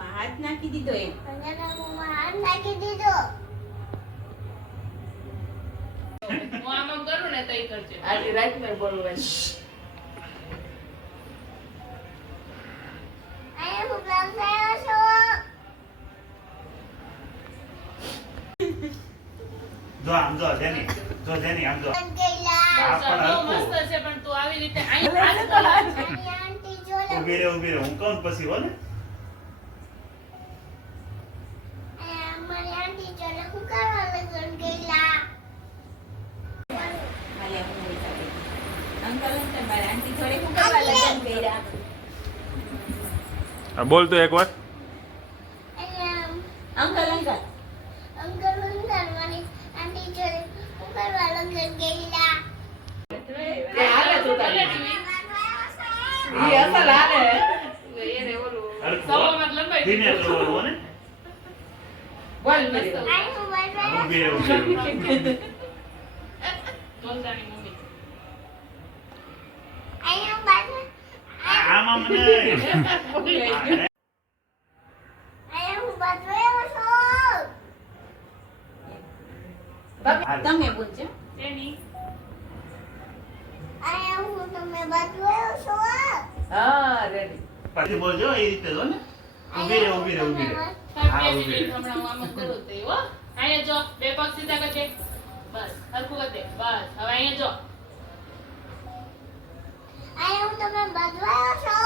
મોંમાં હાથ નાખી દીધો એમ. અંજાના મોંમાં હાથ નાખી દીધો. હું આમ કરું ને તઈ કરજે. આજે રાત મેં બોલવાનું. અહીંયા હું બ્લાઉઝ આવ્યો છું. જો આમ જો જેની આમ જો ગયેલા. આ પણ બહુ હલકું. મસ્ત છે પણ તું આવી રીતે આઈ મારી આંટી જો લે. ઊભી રે હું કહું ને પછી હો ને અહીંયા મારી આંટી જો લે. હું કરવા લગન ગયેલા. હાલે હું વિચારે. અંકલ મારા આંટી જોડે હું કરવા લગન કર્યા. બોલ તો એકવાર. અહીંયા અંકલ અંકલ મારી આંટી જો લે. હું કરવા લગન ગયેલા. એ હાલે તું તારી. ઈ અસલ હાલે. એને ઓલું હલકું હો. સવામાં લંબાઈ ધીમે દીધું. કરવાનું હો ને બોલ મેરી. અહીંયા હું બનવા. ઊભી રે જોલતાની મમ્મી. અહીંયા હું બનવા. આમાં મને અહીંયા હું બનવા છું. તમે બોલજો. તેની અહીંયા હું તમે બનવા છું. હા રેડી. પછી બોલજો એ રીતે જો ને ઊભી રે હા, બે ઊભી રે. મિનિટ હમણાં હું આમ કરું તે હો. અહીંયા જો બે પગ સીધા કરજે. બસ હરખું કર દે. બસ હવે અહીંયા જો. અહીંયા હું તમે બનવા છું.